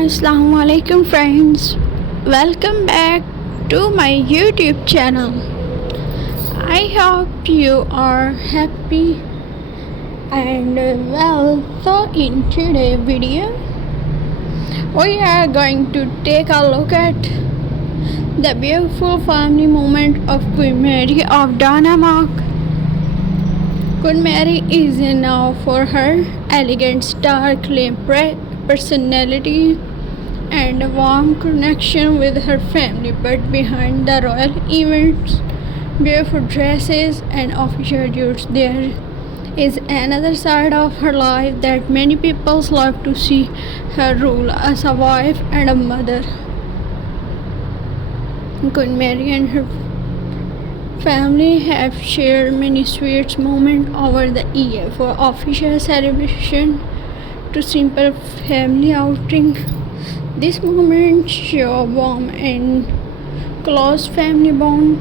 Assalamu alaikum friends. Welcome back to my YouTube channel. I hope you are happy and well. So in today's video we are going to take a look at the beautiful family moment of Queen Mary of Denmark. Queen Mary is known for her elegant starkly personality and a warm connection with her family, but behind the royal events, beautiful dresses, and official duties, there is another side of her life that many people love to see her role as a wife and a mother. Queen Mary and her family have shared many sweet moments over the year, from official celebration to simple family outing. These moments show a warm and close family bond.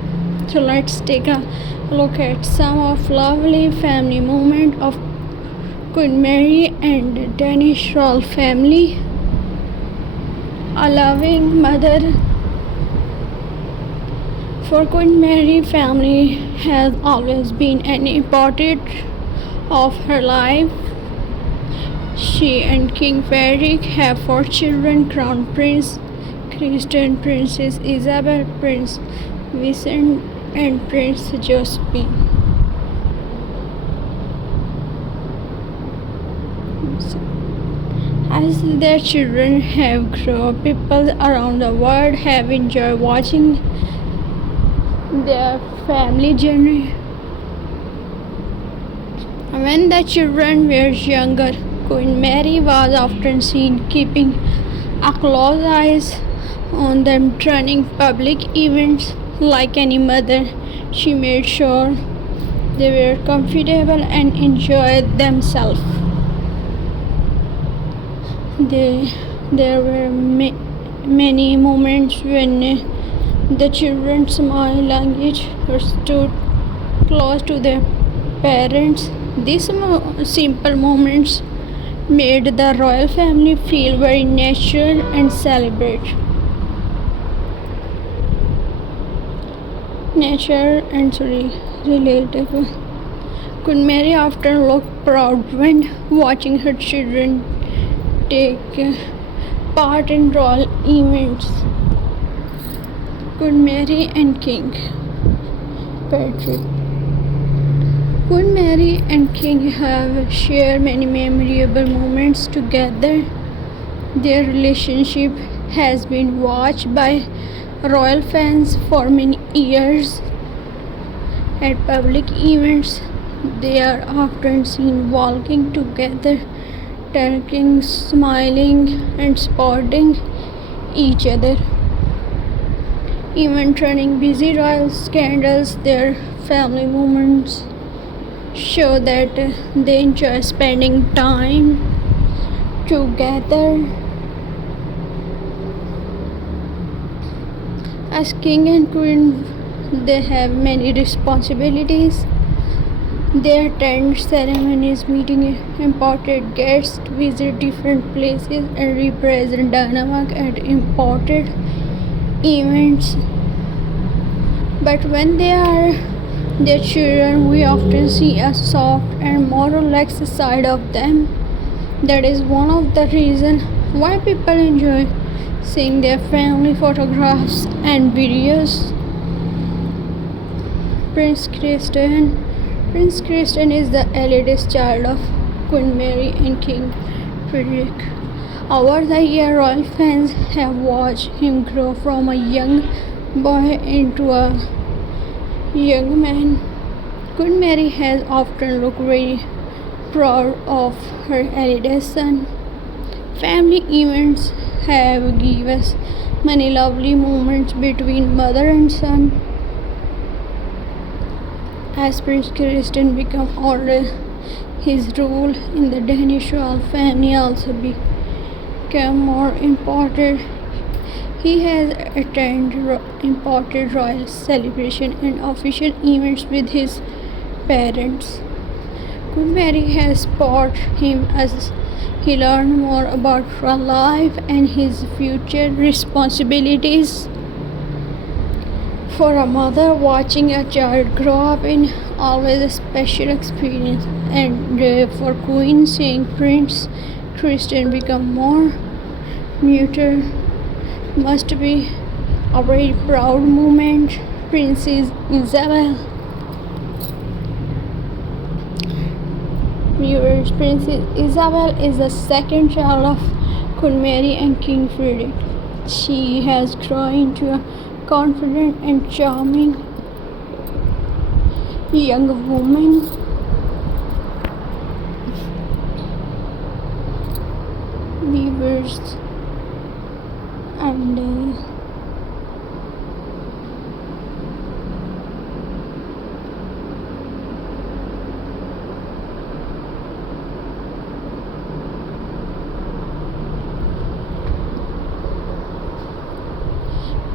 So let's take a look at some of lovely family moments of Queen Mary and the Danish royal family. A loving mother. For Queen Mary, family has always been an important of her life. She and King Frederick have 4 children: Crown Prince Christian, Princess Isabel, Prince Vincent, and Prince Josephine. As their children have grown, people around the world have enjoyed watching their family journey. When the children were younger, Queen Mary was often seen keeping a close eye on them during public events. Like any mother, she made sure they were comfortable and enjoyed themselves. There were many moments when the children smiled, language, or stood close to their parents. These simple moments made the royal family feel very natural and relatable. Queen Mary often looked proud when watching her children take part in royal events. Queen Mary and King Patrick. Queen Mary and King have shared many memorable moments together. Their relationship has been watched by royal fans for many years. At public events, they are often seen walking together, talking, smiling, and supporting each other. Even during busy royal scandals, their family moments show that they enjoy spending time together. As king and queen, they have many responsibilities. They attend ceremonies, meeting important guests, visit different places, and represent Denmark at important events. But when they are their children, we often see a soft and more relaxed side of them. That is one of the reasons why people enjoy seeing their family photographs and videos. Prince Christian. Prince Christian is the eldest child of Queen Mary and King Frederick. Over the year, royal fans have watched him grow from a young boy into a young man. Queen Mary has often looked very proud of her eldest son. Family events have given us many lovely moments between mother and son. As Prince Christian became older, his role in the Danish royal family also became more important. He has attended important royal celebrations and official events with his parents. Queen Mary has taught him as He learned more about real life and his future responsibilities. For a mother, watching a child grow up in always a special experience, and for Queen, seeing Prince Christian become more neuter must be a very proud moment. Princess Isabel, viewers, Princess Isabel is the second child of Queen Mary and King Frederick. She has grown into a confident and charming young woman. Viewers, and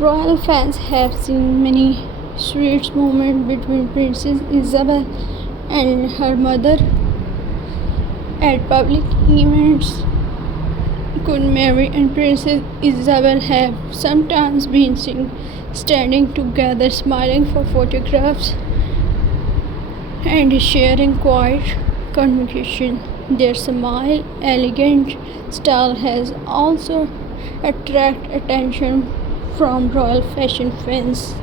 royal fans have seen many sweet moments between Princess Isabel and her mother at public events. Queen Mary and Princess Isabel have sometimes been seen standing together, smiling for photographs and sharing quiet conversation. Their smile, elegant style has also attracted attention from royal fashion fans.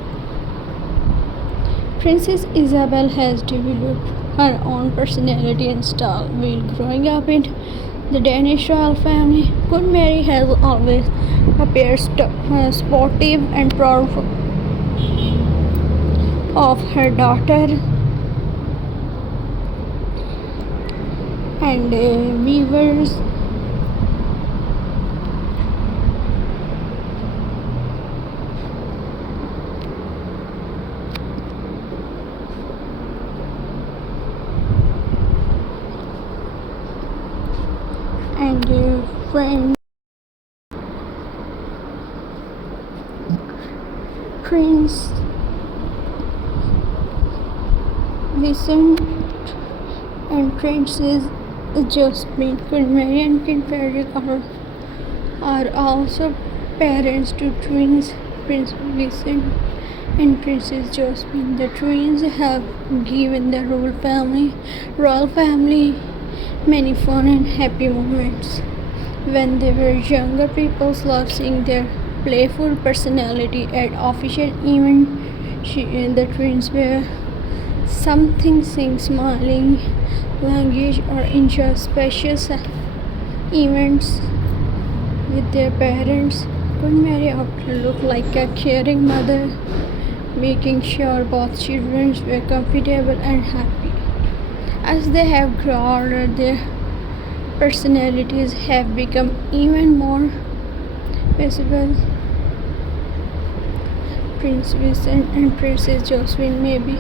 Princess Isabel has developed her own personality and style while growing up in the Danish royal family. Queen Mary has always appeared sportive and proud of her daughter. And viewers, and friends, Prince Vincent and Princess Josephine, Queen Mary and King Frederick are also parents to twins, Prince Vincent and Princess Josephine. The twins have given the royal family many fun and happy moments. When they were younger, people loved seeing their playful personality at official events. She and the twins were something sing smiling language or enjoy special events with their parents. Queen Mary often looked like a caring mother, making sure both children were comfortable and happy. As they have grown, their personalities have become even more visible. Prince Vincent and Princess Josephine may be.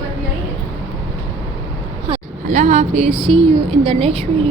Allah Hafiz. See you in the next video.